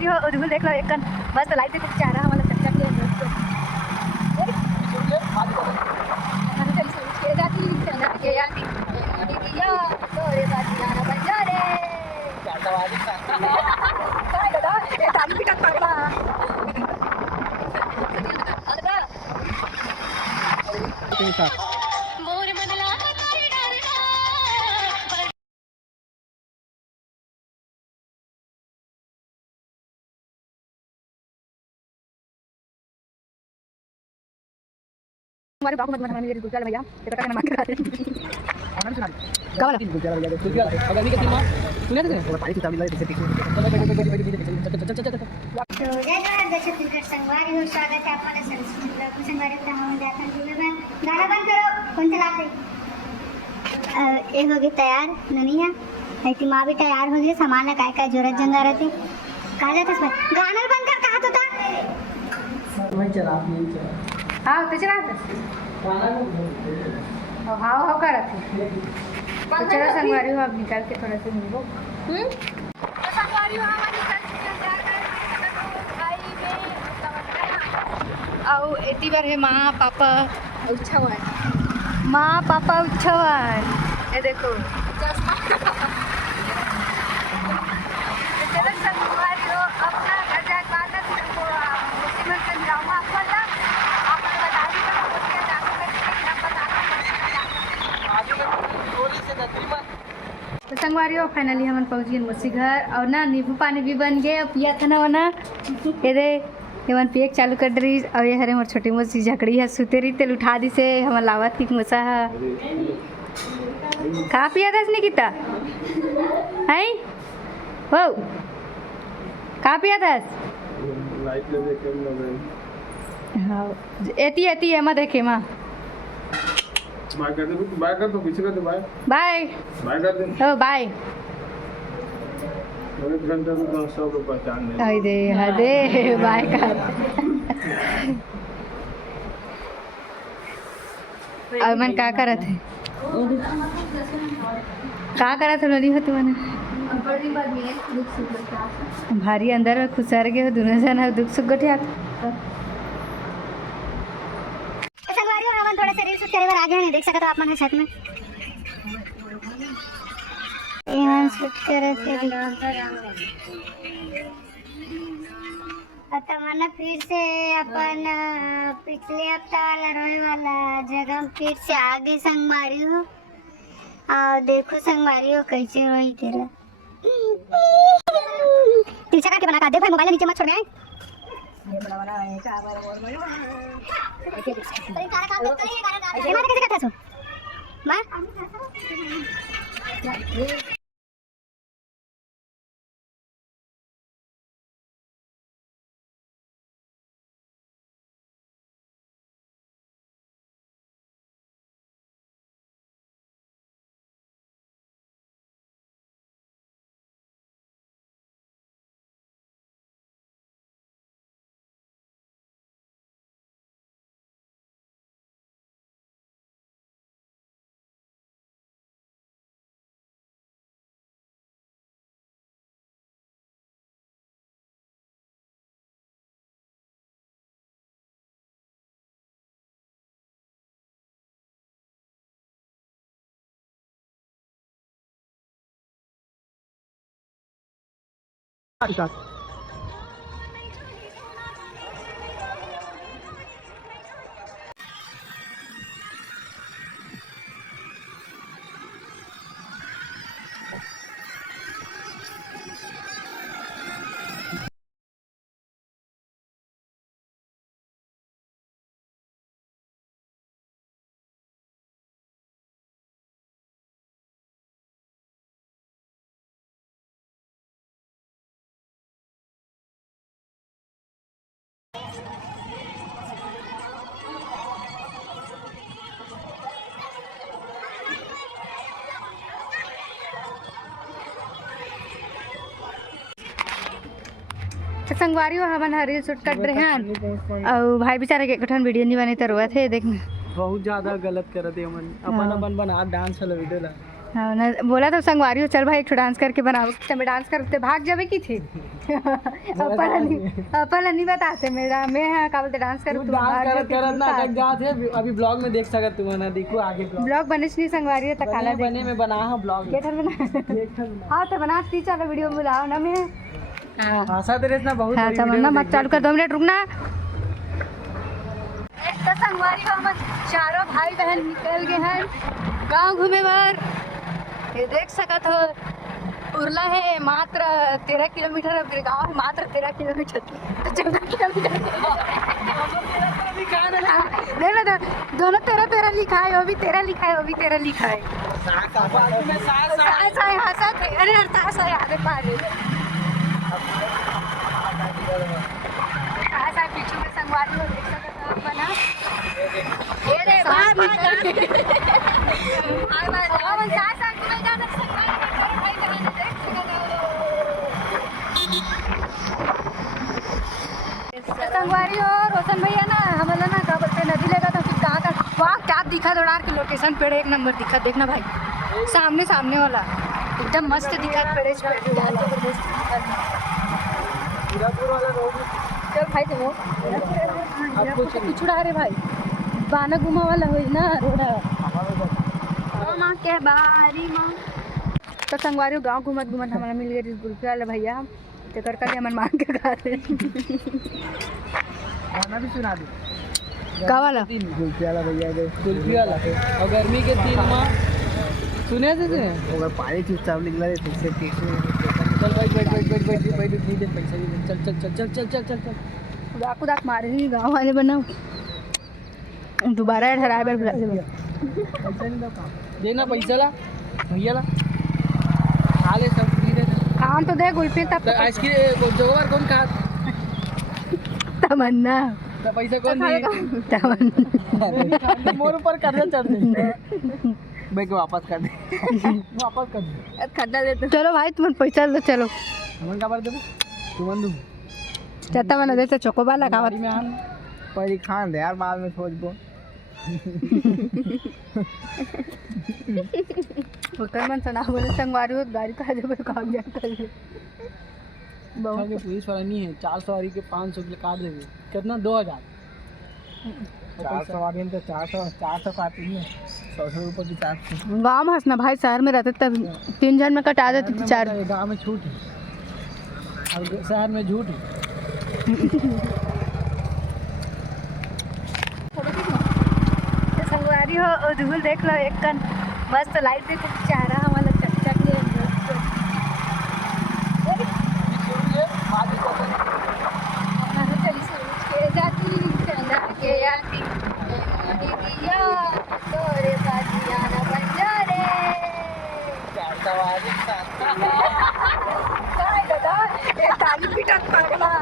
संगवारी हो और देख लो एक मस्त लाइट से चारा वाला चक्का के हमारे बाबू मत बनाने मेरे गुलजार भैया ये पता मैं मार के क्या वाला गुलजार भैया गुलजार अगर भी कितनी मार सुने थे वो पानी की चाबी लाई जैसे पीछे तो जय जवाहर छत्तीसगढ़ संगवारी हो स्वागत है आपका संस्कृत संगवारी का हम जाता हैं गाना बंद करो कौन चलाते एक हो गई तैयार ननिया ऐसी माँ भी तैयार हो गई सामान काय काय जरूरत जंगा रहते कहा जाता है गाना बंद कर कहा तो था मैं चला नहीं चला हाँ तो चला हाँ हाँ कर रहे तो चलो संगवारी हो अब निकाल के थोड़ा से मिलो तो संगवारी हो और एती बार है माँ पापा उत्सव है माँ पापा उत्सव है ये देखो चलो संगवारी हो अपना घर जाए बाद मुसीबत से ड्रामा आपको ना आपको बता दी तो संगवारी हो फाइनली हम पहुँच गए मुसी घर और ना नींबू पानी भी बन गए और पिया था ना वना ये दे एवन पिए चालू कर रही और ये हरे मोर छोटी मोटी झकड़ी है सुते रही तेल उठा दी से हम लावत की मुसा है कहाँ पिया था निकिता है वो कहाँ पिया था हाँ एती एती है मैं देखे माँ बाय कर दे बाय कर तो पीछे कर दे बाय बाय बाय कर दे ओ बाय एक घंटे में 200 रुपये पहचान ले आई दे हदे बाय कर अब मन का करत है का करत है नहीं होती मैंने भारी अंदर में खुसर गए हो दोनों जन दुख सुख गठिया संगवारी हो हम थोड़ा सा रील शूट करे बार आगे नहीं देख सकते आप मन छत में यहाँ शूट करे थे तमन्ना फिर से अपन पिछले हफ्ता वाला रोए वाला जगह फिर से आगे संगवारी हो और देखो संगवारी हो कैसे रोई तेरा तिरछा करके बना का दे भाई मोबाइल नीचे मत छोड़ ये बड़ा है का बार और मैं कैसे करता है मां संगवारी हो हमन रील शूट कर रहे हैं और भाई बेचारे के गठन वीडियो नहीं बने तो रोआ थे देखना बहुत ज्यादा गलत कर दे मन अपन अपन बना डांस वाला वीडियो ला हाँ ना बोला तो संगवारी हो चल भाई एक ठो डांस करके बनाओ तब डांस करते भाग जावे की थे अपन नहीं बताते मेरा मैं का बोलते डांस करूँ तू डांस करत ना अटक जात है अभी ब्लॉग में देख सकत तू ना देखो आगे ब्लॉग बने नहीं संगवारी हो तो काला बने में बना है ब्लॉग ये ठर बना हाँ तो बना ती चलो वीडियो में बुलाओ ना मैं भाषा तेरे ना बहुत हाँ तमन्ना मत चालू कर 2 मिनट रुकना तो संगवारी हो हम चारों भाई बहन निकल गए हैं गांव घूमे बार ये देख सकत हो उरला है मात्र 13 किलोमीटर और फिर गाँव है मात्र 13 किलोमीटर तो 14 किलोमीटर नहीं ना दोनों 13 लिखा है वो भी 13 लिखा है वो भी 13 लिखा है साथ है अरे आगे पारे पीछे में संगवारी हो देख सकते हो अपना ये रे संगवारी हो रोशन भैया ना हमारा ना क्या बोलते नदी लगा तो फिर कहाँ का वहाँ क्या दिखा दौड़ा के लोकेशन पेड़ 1 नंबर दिखा देखना भाई सामने वाला एकदम मस्त दिखा पेड़ चल भाई देखो कुछ उड़ा रे भाई बाना घुमा वाला हो ना रोड़ा माँ के बारी माँ तो संगवारी गाँव घूमत हमारा मिल गए गुल्फी वाला भैया तो कर हमन मांग के खा रहे गाना भी सुना दे का वाला कुल्फी वाला भैया दे कुल्फी वाला और गर्मी के दिन में सुने थे अगर पानी चुपचाप निकला है फिर से चल बैठ नहीं दे पैसा भी चल उदाक मारे नहीं गाँव वाले बनाओ दोबारा ठहराए बार बुला देना पैसा ला भैया ला खा ले सब खान तो दे गुल्फी तब आइसक्रीम जोवर कौन खा तमन्ना तो पैसा कौन दिए तमन्ना मोर ऊपर कर्जा चढ़ दे भाई को वापस कर दे खड्डा दे चलो भाई तुम पैसा दो चलो हमन का बार देबो तुमन दू चता बना देते चोकोबार लगावत में हम पहले खान दे यार बाद में सोचबो होकर मन सना बोले संगवारी हो गाड़ी का जब काम गया कर बहुत के पुलिस वाला नहीं है 400 सवारी के 500 के काट देंगे कितना 2000 400 सवारी तो 400 काटती है 100 रुपये की 400 गाँव में हंसना भाई शहर में रहते तब 3 जन में कटा देते थे 4 गाँव में छूट है और शहर में झूठ है संगवारी हो धूल देख लो एक कन मस्त लाइट देख चारा हमारा चकचक ले चली सूरज के जाती चंदा के आती दिया तोरे बाजिया ना बंजारे काय दादा ये ताली पिटत पगला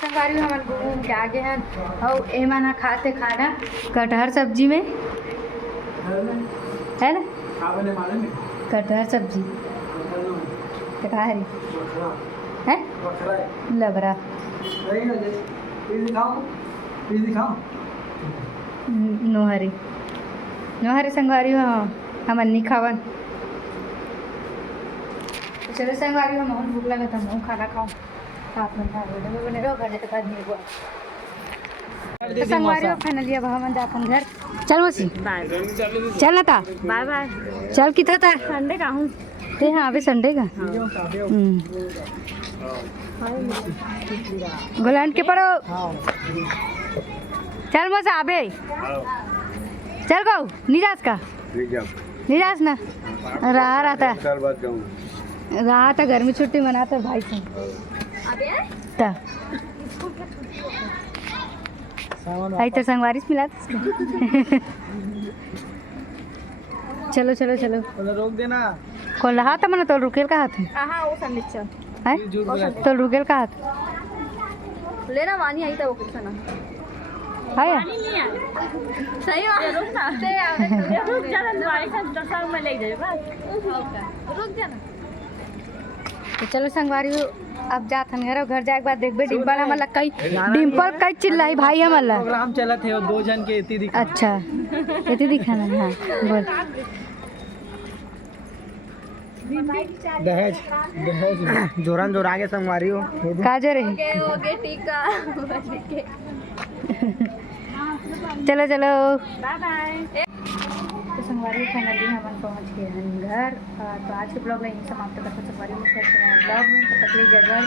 संगवारी हम घूम के आगे हैं और ए माना खाते खाना कटहर सब्जी में है ना कटहर सब्जी तो कहा हरी है लबरा नोहरी संगवारी हो हम नहीं खावन तो चलो संगवारी हम बहुत भूख लगा था हम खाना खाओ आप में बने रहो घर के बाद नहीं तो संगवारी हो फाइनली अब हम अपन घर चल मसी चल ना था बाय बाय चल कितना था संडे का हूँ ते हाँ अभी संडे का गोलैंड के पड़ो चल मसा आबे चल गो निराश का निराश ना रहा था गर्मी छुट्टी मनाता भाई से आई तो संगवारी मिला चलो चलो चलो रोक देना कौन रहा था मैंने तो रुकेल का हाथ है तो रुकेल का हाथ लेना वानी आई था वो कुछ ना है सही रुक ना रुक जाना तुम्हारे साथ 10 साल में ले जाए बस रुक जाना तो चलो संगवारी अब जात हन घर जाए के बाद देखबे डिम्पल हमला कई डिम्पल कई चिल्लाई भाई हमला प्रोग्राम चला थे और 2 जन के इतनी दिखा। अच्छा इतनी दिखाना हाँ बोल दहेज दहेज जोरान जोरा के संगवारी हो काजे रे चलो चलो बाय बाय। तो संगवारी फाइनली हम पहुंच गए हैं घर। तो आज के ब्लॉग में यही समाप्त करते हैं। संगवारी ब्लॉग में तब तक के लिए जय जवान।